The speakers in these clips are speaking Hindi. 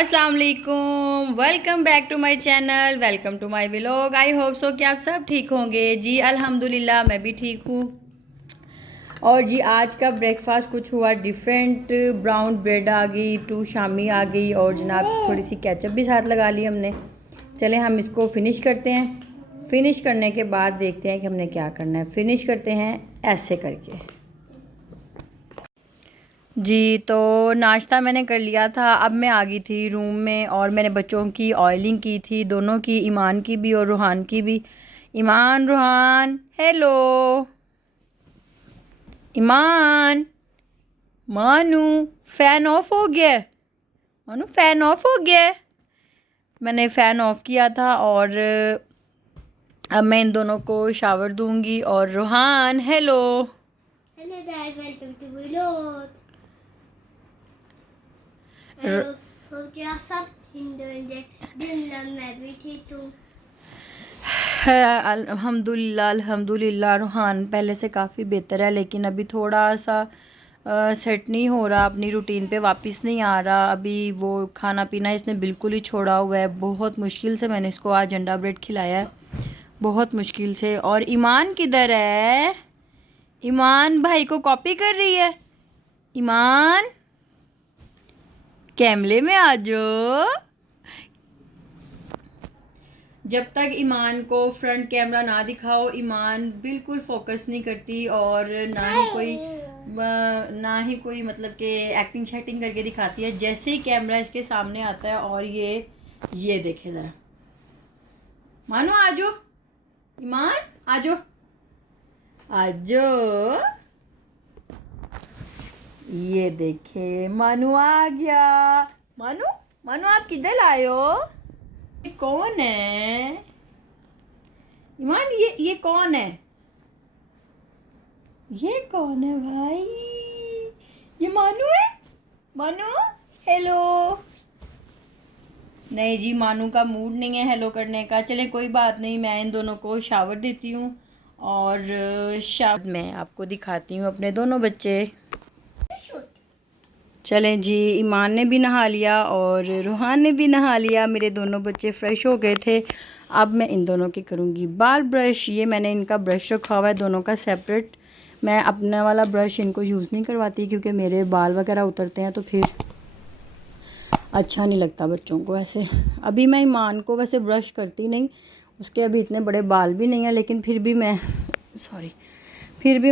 अस्सलाम वालेकुम, welcome back to my channel, welcome to my vlog. I hope so कि आप सब ठीक होंगे। जी अल्हम्दुलिल्लाह मैं भी ठीक हूँ। और जी आज का ब्रेकफास्ट कुछ हुआ डिफरेंट। ब्राउन ब्रेड आ गई, 2 शामी आ गई और जनाब थोड़ी सी केचप भी साथ लगा ली हमने। चले हम इसको फिनिश करते हैं। फिनिश करने के बाद देखते हैं कि हमने क्या करना है। फिनिश करते हैं ऐसे करके। जी तो नाश्ता मैंने कर लिया था। अब मैं आ गई थी रूम में और मैंने बच्चों की ऑयलिंग की थी, दोनों की, ईमान की भी और रूहान की भी। ईमान, रूहान, हेलो। ईमान, मानू, फ़ैन ऑफ हो गया है। मानू फ़ैन ऑफ हो गया है। मैंने फ़ैन ऑफ किया था और अब मैं इन दोनों को शावर दूंगी। और Ruhan, hello. Hello guys, welcome to vlog. क्या सब हिंदुओं दिन मैं भी ठीक हूँ। अल्हम्दुलिल्लाह अल्हम्दुलिल्लाह। रूहान पहले से काफ़ी बेहतर है लेकिन अभी थोड़ा सा सेट नहीं हो रहा, अपनी रूटीन पे वापस नहीं आ रहा। अभी वो खाना पीना इसने बिल्कुल ही छोड़ा हुआ है। बहुत मुश्किल से मैंने इसको आज अंडा ब्रेड खिलाया है, बहुत मुश्किल से। और ईमान किधर है? ईमान भाई को कॉपी कर रही है। ईमान, कैमरे में आ जाओ। जब तक ईमान को फ्रंट कैमरा ना दिखाओ ईमान बिल्कुल फोकस नहीं करती और ना ही कोई मतलब कि एक्टिंग शैक्टिंग करके दिखाती है। जैसे ही कैमरा इसके सामने आता है और ये देखे ज़रा। मानो आजो, ईमान आजो, आजो। ये देखे मानू आ गया। मानू, मानू आप किधर आए हो? ये कौन है? ईमान ये कौन है? ये कौन है भाई? ये मानू है? मानू, हेलो। नहीं जी, मानू का मूड नहीं है हेलो करने का। चले कोई बात नहीं, मैं इन दोनों को शावर देती हूँ और शावर मैं आपको दिखाती हूँ अपने दोनों बच्चे। चलें जी, ईमान ने भी नहा लिया और रूहान ने भी नहा लिया। मेरे दोनों बच्चे फ़्रेश हो गए थे। अब मैं इन दोनों की करूँगी बाल ब्रश। ये मैंने इनका ब्रश रखा हुआ है दोनों का सेपरेट। मैं अपने वाला ब्रश इनको यूज़ नहीं करवाती क्योंकि मेरे बाल वगैरह उतरते हैं तो फिर अच्छा नहीं लगता बच्चों को। वैसे अभी मैं ईमान को वैसे ब्रश करती नहीं, उसके अभी इतने बड़े बाल भी नहीं हैं, लेकिन फिर भी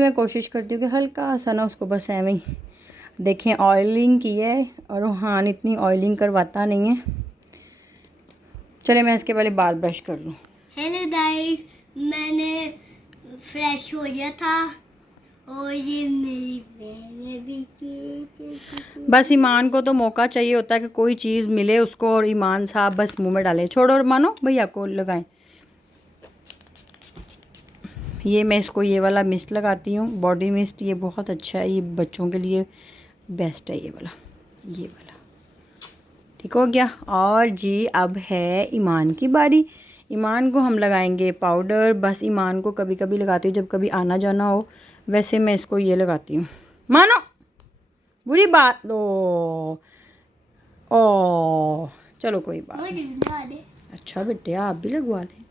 मैं कोशिश करती हूँ कि हल्का सा ना उसको बस ऐਵੇਂ ही। देखें ऑयलिंग की है और रूहान इतनी ऑयलिंग करवाता नहीं है। चले मैं इसके पहले बाल ब्रश कर लूँ। हेलो गाइस, मैंने फ्रेश हो गया था और ये मेरी बहन भी की। बस ईमान को तो मौका चाहिए होता है कि कोई चीज़ मिले उसको और ईमान साहब बस मुंह में डालें। छोड़ो और मानो भैया को लगाएं। ये मैं इसको ये वाला मिस्ट लगाती हूँ, बॉडी मिस्ट। ये बहुत अच्छा है, ये बच्चों के लिए बेस्ट है ये वाला। ठीक हो गया। और जी अब है ईमान की बारी। ईमान को हम लगाएंगे पाउडर। बस ईमान को कभी कभी लगाती हूँ जब कभी आना जाना हो, वैसे मैं इसको ये लगाती हूँ। मानो बुरी बात ओ चलो कोई बात नहीं। अच्छा बेटे आप भी लगवा लें।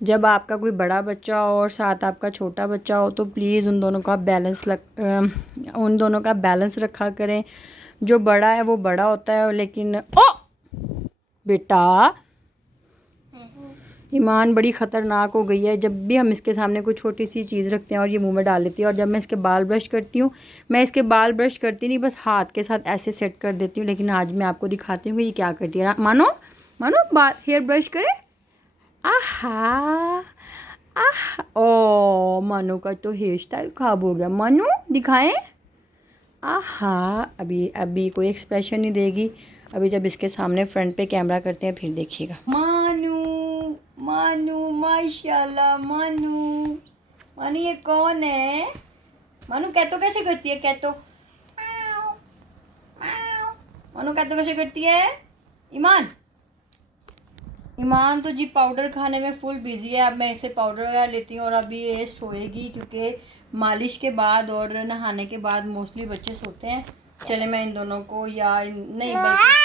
जब आपका कोई बड़ा बच्चा हो और साथ आपका छोटा बच्चा हो तो प्लीज़ उन दोनों का बैलेंस रखा करें। जो बड़ा है वो बड़ा होता है, लेकिन ओ बेटा ईमान बड़ी ख़तरनाक हो गई है। जब भी हम इसके सामने कोई छोटी सी चीज़ रखते हैं और ये मुंह में डाल लेती है। और जब मैं इसके बाल ब्रश करती हूँ, मैं इसके बाल ब्रश करती नहीं, बस हाथ के साथ ऐसे सेट कर देती हूँ। लेकिन आज मैं आपको दिखाती हूँ कि ये क्या करती है। मानो मानो बाल हेयर ब्रश करे। आहा आह ओ मानो का तो हेयर स्टाइल ख़राब हो गया। मानो दिखाएं। आहा अभी कोई एक्सप्रेशन नहीं देगी। अभी जब इसके सामने फ्रंट पे कैमरा करते हैं फिर देखिएगा। मानू मानू माशाल्लाह। मानू मानू ये कौन है? मानू कहतो कैसे करती है? कहतो मानू कहतो कैसे करती है? ईमान तो जी पाउडर खाने में फुल बिजी है। अब मैं इसे पाउडर वगैरह लेती हूँ और अभी ये सोएगी क्योंकि मालिश के बाद और नहाने के बाद मोस्टली बच्चे सोते हैं। चले मैं इन दोनों को नहीं बल्कि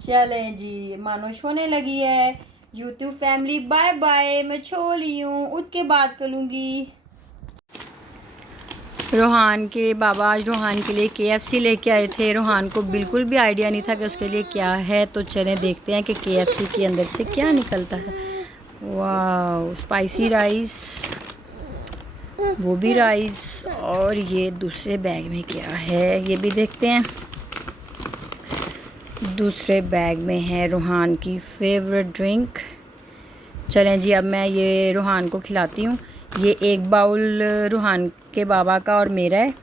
चलें जी, मानो सोने लगी है। यूट्यूब फैमिली बाय बाय, मैं छो ली हूँ, उठ के बात करूँगी। रोहान के बाबा आज रोहान के लिए KFC लेके आए थे। रोहान को बिल्कुल भी आइडिया नहीं था कि उसके लिए क्या है, तो चलें देखते हैं कि KFC के अंदर से क्या निकलता है। वाह, स्पाइसी राइस, वो भी राइस, और ये दूसरे बैग में क्या है ये भी देखते हैं। दूसरे बैग में है रोहान की फेवरेट ड्रिंक। चलें जी, अब मैं ये रोहान को खिलाती हूँ। ये एक बाउल रोहान के बाबा का और मेरा है,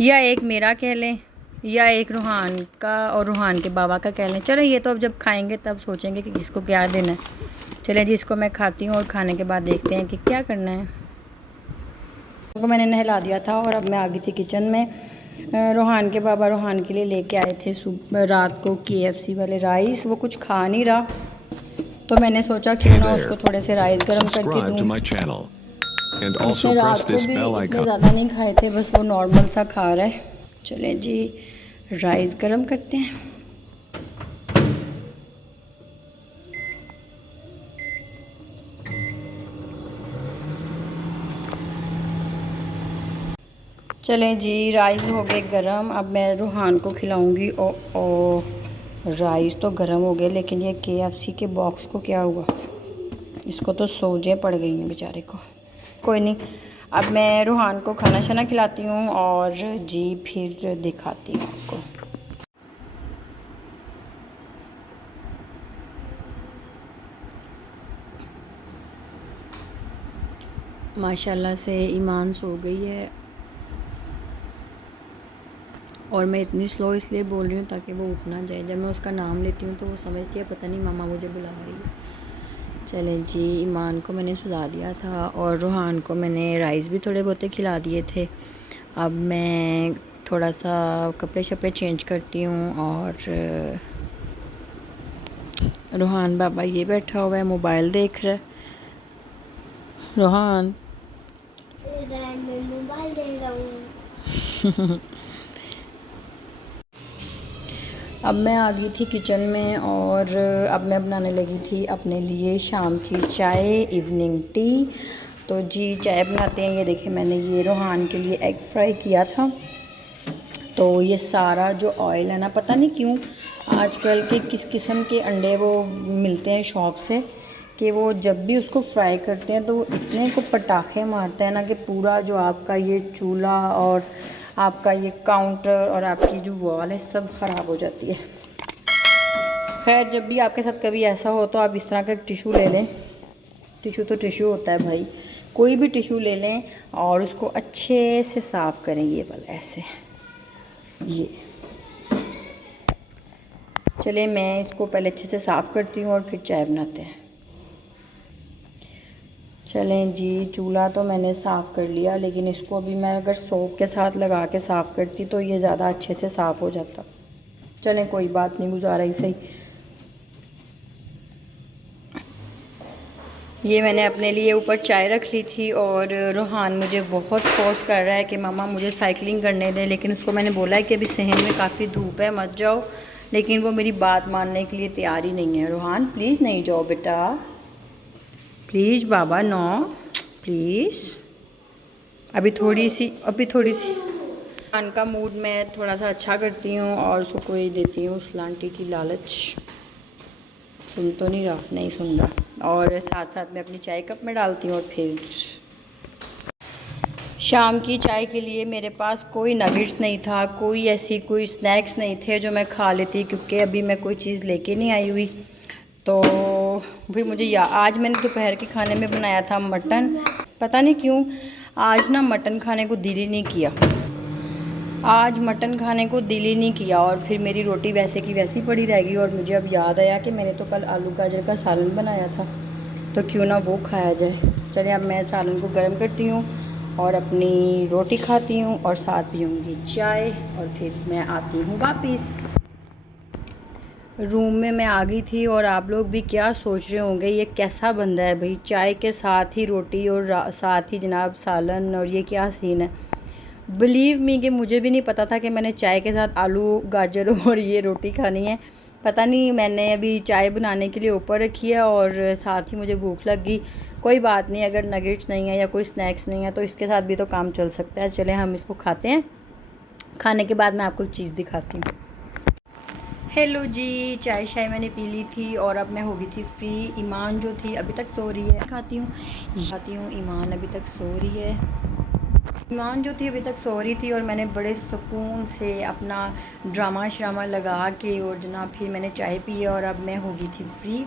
या एक मेरा कह लें, या एक रोहान का और रोहान के बाबा का कह लें। चलें, ये तो अब जब खाएंगे तब सोचेंगे कि किसको क्या देना है। चलें जी, इसको मैं खाती हूँ और खाने के बाद देखते हैं कि क्या करना है। उनको मैंने नहला दिया था और अब मैं आ गई थी किचन में। रोहान के बाबा रोहान के लिए लेके आए थे सुबह रात को KFC वाले राइस। वो कुछ खा नहीं रहा, तो मैंने सोचा क्यों ना उसको थोड़े से राइस गर्म करके दूँ। उसने रात को भी इतने ज़्यादा नहीं खाए थे, बस वो नॉर्मल सा खा रहा है। चलें जी, राइस गर्म करते हैं। चलें जी, राइस हो गए गरम। अब मैं रोहान को खिलाऊंगी। ओ राइस तो गरम हो गए, लेकिन ये KFC के बॉक्स को क्या हुआ? इसको तो सोजें पड़ गई हैं बेचारे को। कोई नहीं, अब मैं रोहान को खाना शाना खिलाती हूँ और जी फिर दिखाती हूँ आपको। माशाल्लाह से ईमान सो गई है, और मैं इतनी स्लो इसलिए बोल रही हूँ ताकि वो उठ ना जाए। जब मैं उसका नाम लेती हूँ तो वो समझती है पता नहीं मामा मुझे बुला रही है। चलें जी, ईमान को मैंने सुला दिया था और रोहान को मैंने राइस भी थोड़े बहुते खिला दिए थे। अब मैं थोड़ा सा कपड़े शपड़े चेंज करती हूँ, और रोहान बाबा ये बैठा हुआ है मोबाइल देख रहा है। रोहान मैं मोबाइल देख रहा हूँ। अब मैं आ गई थी किचन में और अब मैं बनाने लगी थी अपने लिए शाम की चाय, इवनिंग टी। तो जी चाय बनाते हैं। ये देखिए, मैंने ये रोहान के लिए एग फ्राई किया था। तो ये सारा जो ऑयल है ना, पता नहीं क्यों आजकल के किस किस्म के अंडे वो मिलते हैं शॉप से, कि वो जब भी उसको फ्राई करते हैं तो वो इतने को पटाखे मारते हैं ना कि पूरा जो आपका ये चूल्हा और आपका ये काउंटर और आपकी जो वॉल है सब ख़राब हो जाती है। खैर, जब भी आपके साथ कभी ऐसा हो तो आप इस तरह का टिशू ले लें। टिशू तो टिशू होता है भाई, कोई भी टिशू ले लें और उसको अच्छे से साफ़ करें। ये वाला ऐसे, ये चले मैं इसको पहले अच्छे से साफ़ करती हूँ और फिर चाय बनाते हैं। चलें जी, चूल्हा तो मैंने साफ़ कर लिया, लेकिन इसको अभी मैं अगर सोप के साथ लगा के साफ़ करती तो ये ज़्यादा अच्छे से साफ़ हो जाता। चलें कोई बात नहीं, गुजारा ही सही। ये मैंने अपने लिए ऊपर चाय रख ली थी और रोहान मुझे बहुत फोर्स कर रहा है कि मामा मुझे साइकिलिंग करने दें, लेकिन उसको मैंने बोला है कि अभी सहन में काफ़ी धूप है, मत जाओ। लेकिन वो मेरी बात मानने के लिए तैयार ही नहीं है। रोहान प्लीज़ नहीं जाओ बेटा, प्लीज़ बाबा, नो प्लीज़। अभी थोड़ी सी रोहान का मूड मैं थोड़ा सा अच्छा करती हूँ और उसको कोई देती हूँ सलांटी की लालच। सुन तो नहीं रहा, नहीं सुन रहा। और साथ साथ मैं अपनी चाय कप में डालती हूँ। और फिर शाम की चाय के लिए मेरे पास कोई नगेट्स नहीं था, कोई स्नैक्स नहीं थे जो मैं खा लेती, क्योंकि अभी मैं कोई चीज़ लेके नहीं आई हुई। तो भाई मुझे आज मैंने दोपहर के खाने में बनाया था मटन। पता नहीं क्यों आज ना मटन खाने को दिल ही नहीं किया। और फिर मेरी रोटी वैसे की वैसी पड़ी रह गई। और मुझे अब याद आया कि मैंने तो कल आलू गाजर का सालन बनाया था, तो क्यों ना वो खाया जाए। चलिए, अब मैं सालन को गर्म करती हूँ और अपनी रोटी खाती हूँ और साथ पीऊँगी चाय, और फिर मैं आती हूँ वापस। रूम में मैं आ गई थी और आप लोग भी क्या सोच रहे होंगे ये कैसा बंदा है भाई, चाय के साथ ही रोटी और साथ ही जनाब सालन, और ये क्या सीन है। बिलीव मी कि मुझे भी नहीं पता था कि मैंने चाय के साथ आलू गाजर और ये रोटी खानी है। पता नहीं, मैंने अभी चाय बनाने के लिए ऊपर रखी है और साथ ही मुझे भूख लग गई। कोई बात नहीं, अगर नगेट्स नहीं है या कोई स्नैक्स नहीं है तो इसके साथ भी तो काम चल सकता है। चले हम इसको खाते हैं, खाने के बाद मैं आपको एक चीज़ दिखाती हूँ। हेलो जी, चाय शाय मैंने पी ली थी और अब मैं हो गई थी फ्री। ईमान जो थी अभी तक सो रही है, खाती हूँ। ईमान अभी तक सो रही है। ईमान जो थी अभी तक सो रही थी और मैंने बड़े सुकून से अपना ड्रामा श्रामा लगा के और जनाब फिर मैंने चाय पी और अब मैं हो गई थी फ्री।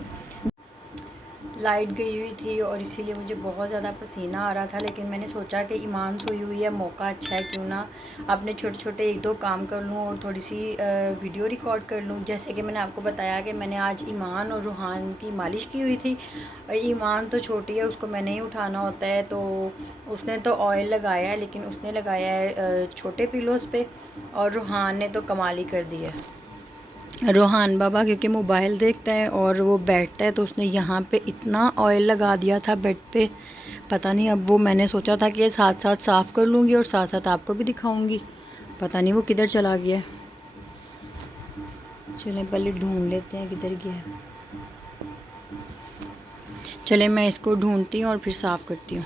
लाइट गई हुई थी और इसीलिए मुझे बहुत ज़्यादा पसीना आ रहा था, लेकिन मैंने सोचा कि ईमान सोई हुई है, मौका अच्छा है, क्यों ना अपने छोटे छोटे एक दो काम कर लूँ और थोड़ी सी वीडियो रिकॉर्ड कर लूँ। जैसे कि मैंने आपको बताया कि मैंने आज ईमान और रूहान की मालिश की हुई थी। ईमान तो छोटी है, उसको मैंने ही उठाना होता है, तो उसने तो ऑयल लगाया है, लेकिन उसने लगाया है छोटे पिलोस पे, और रूहान ने तो कमाल ही कर दिया। रोहान बाबा क्योंकि मोबाइल देखता है और वो बैठता है, तो उसने यहाँ पे इतना ऑयल लगा दिया था बेड पे, पता नहीं। अब वो मैंने सोचा था कि ये साथ साथ साफ़ कर लूँगी और साथ साथ आपको भी दिखाऊंगी, पता नहीं वो किधर चला गया। चलें पहले ढूंढ लेते हैं किधर गया है। चलें मैं इसको ढूंढती हूँ और फिर साफ़ करती हूँ।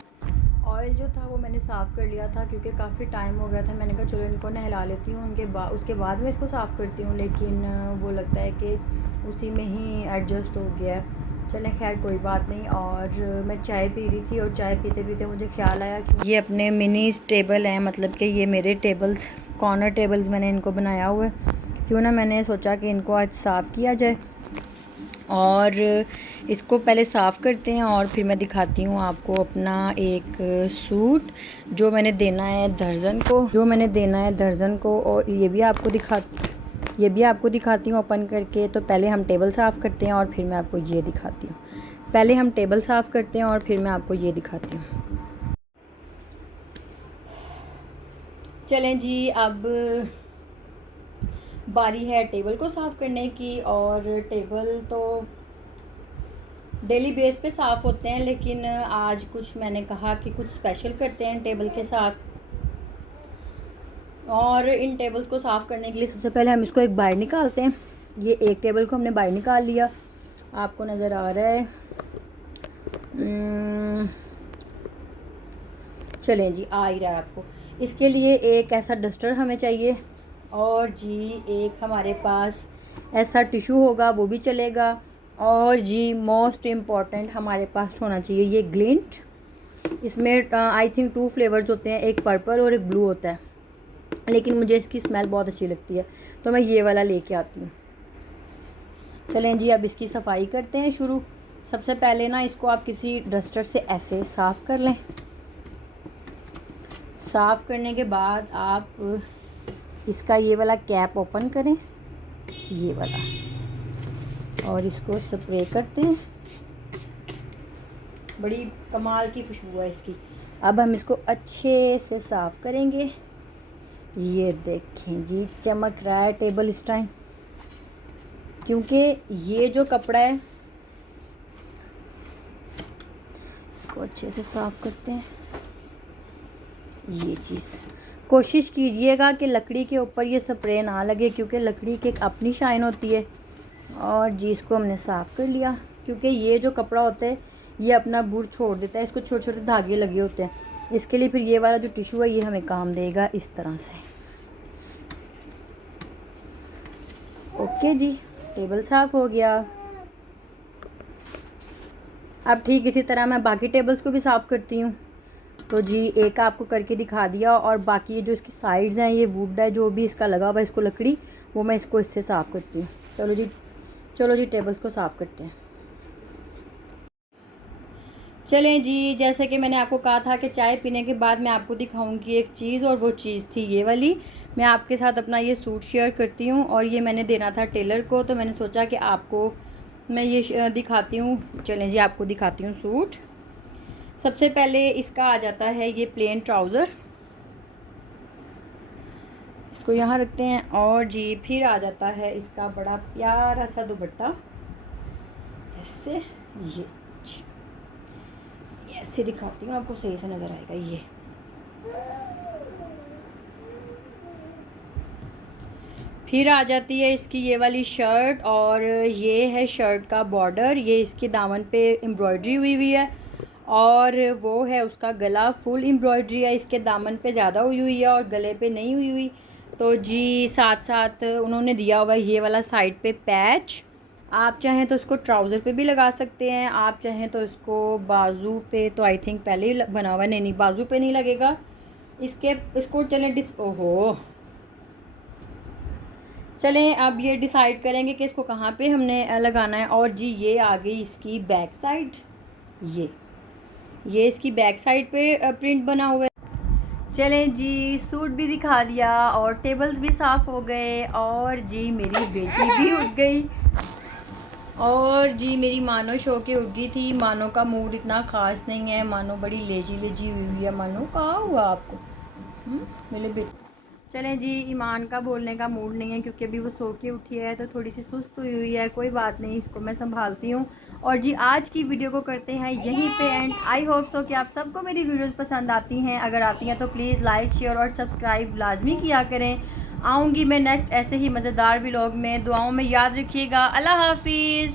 ऑयल जो था वो मैंने साफ़ कर लिया था क्योंकि काफ़ी टाइम हो गया था। मैंने कहा चलो इनको नहला लेती हूँ, उसके बाद मैं इसको साफ़ करती हूँ, लेकिन वो लगता है कि उसी में ही एडजस्ट हो गया है। चलें खैर कोई बात नहीं। और मैं चाय पी रही थी और चाय पीते पीते मुझे ख्याल आया कि ये अपने मिनी टेबल हैं, मतलब कि ये मेरे टेबल्स, कॉर्नर टेबल्स मैंने इनको बनाया हुआ है, क्यों ना मैंने सोचा कि इनको आज साफ़ किया जाए। और इसको पहले साफ़ करते हैं और फिर मैं दिखाती हूँ आपको अपना एक सूट जो मैंने देना है दर्जन को, और ये भी आपको दिखाती हूँ ओपन करके। तो पहले हम टेबल साफ़ करते हैं और फिर मैं आपको ये दिखाती हूँ। पहले हम टेबल साफ़ करते हैं और फिर मैं आपको ये दिखाती हूँ। चलें जी, अब बारी है टेबल को साफ़ करने की। और टेबल तो डेली बेस पे साफ़ होते हैं, लेकिन आज कुछ मैंने कहा कि कुछ स्पेशल करते हैं टेबल के साथ। और इन टेबल्स को साफ़ करने के लिए सबसे पहले हम इसको एक बाहर निकालते हैं। ये एक टेबल को हमने बाहर निकाल लिया, आपको नज़र आ रहा है। चलें जी, आ ही रहा है आपको। इसके लिए एक ऐसा डस्टर हमें चाहिए, और जी एक हमारे पास ऐसा टिशू होगा वो भी चलेगा। और जी मोस्ट इम्पॉर्टेंट हमारे पास होना चाहिए ये ग्लिंट। इसमें आई थिंक 2 फ्लेवर्स होते हैं, एक पर्पल और एक ब्लू होता है, लेकिन मुझे इसकी स्मेल बहुत अच्छी लगती है तो मैं ये वाला लेके आती हूँ। चलें जी, अब इसकी सफाई करते हैं शुरू। सबसे पहले ना इसको आप किसी डस्टर से ऐसे साफ़ कर लें। साफ़ करने के बाद आप इसका ये वाला कैप ओपन करें, ये वाला, और इसको स्प्रे करते हैं। बड़ी कमाल की खुशबू है इसकी। अब हम इसको अच्छे से साफ़ करेंगे। ये देखें जी, चमक रहा है टेबल इस टाइम, क्योंकि ये जो कपड़ा है इसको अच्छे से साफ़ करते हैं। ये चीज़ कोशिश कीजिएगा कि लकड़ी के ऊपर ये स्प्रे ना लगे, क्योंकि लकड़ी की एक अपनी शाइन होती है। और जी इसको हमने साफ़ कर लिया, क्योंकि ये जो कपड़ा होता है ये अपना बुर छोड़ देता है, इसको छोटे छोटे धागे लगे होते हैं। इसके लिए फिर ये वाला जो टिशू है ये हमें काम देगा इस तरह से। ओके जी, टेबल साफ़ हो गया। अब ठीक इसी तरह मैं बाकी टेबल्स को भी साफ़ करती हूँ। तो जी एक आपको करके दिखा दिया, और बाकी ये जो इसकी साइड्स हैं, ये वुड है जो भी इसका लगा हुआ है, इसको लकड़ी, वो मैं इसको इससे साफ़ करती हूँ। चलो जी टेबल्स को साफ़ करते हैं। चलें जी, जैसे कि मैंने आपको कहा था कि चाय पीने के बाद मैं आपको दिखाऊंगी एक चीज़, और वो चीज़ थी ये वाली। मैं आपके साथ अपना ये सूट शेयर करती हूँ, और ये मैंने देना था टेलर को, तो मैंने सोचा कि आपको मैं ये दिखाती हूँ। चलें जी, आपको दिखाती हूँ सूट। सबसे पहले इसका आ जाता है ये प्लेन ट्राउज़र। इसको यहाँ रखते हैं। और जी फिर आ जाता है इसका बड़ा प्यारा सा दुपट्टा, ऐसे ये ऐसे दिखाती हूँ आपको, सही से नज़र आएगा। ये फिर आ जाती है इसकी ये वाली शर्ट, और ये है शर्ट का बॉर्डर, ये इसके दामन पे एम्ब्रॉयडरी हुई हुई है, और वो है उसका गला, फुल एम्ब्रॉयडरी है, इसके दामन पे ज़्यादा हुई हुई है और गले पे नहीं हुई हुई। तो जी साथ साथ उन्होंने दिया हुआ है ये वाला साइड पे पैच, आप चाहें तो इसको ट्राउज़र पे भी लगा सकते हैं, आप चाहें तो इसको बाजू पे, तो आई थिंक पहले ही बना हुआ है, नहीं बाजू पे नहीं लगेगा इसको चलें ओहो चलें अब ये डिसाइड करेंगे कि इसको कहाँ पे हमने लगाना है। और जी ये आ गई इसकी बैक साइड, ये इसकी बैक साइड पे प्रिंट बना हुआ है। चलें जी सूट भी दिखा दिया और टेबल्स भी साफ़ हो गए, और जी मेरी बेटी भी उठ गई, और जी मेरी मानो सो के उठ गई थी। मानो का मूड इतना ख़ास नहीं है, मानो बड़ी लेजी लेजी हुई हुई है। मानो कहाँ हुआ आपको? मेरे बेटे चलें जी, ईमान का बोलने का मूड नहीं है क्योंकि अभी वो सो के उठी है तो थोड़ी सी सुस्त हुई हुई है, कोई बात नहीं, इसको मैं संभालती हूँ। और जी आज की वीडियो को करते हैं यहीं पे एंड। आई होप सो कि आप सबको मेरी वीडियोस पसंद आती हैं, अगर आती हैं तो प्लीज़ लाइक शेयर और सब्सक्राइब लाजमी किया करें। आऊँगी मैं नेक्स्ट ऐसे ही मज़ेदार व्लॉग में, दुआओं में याद रखिएगा। अल्लाह हाफिज़।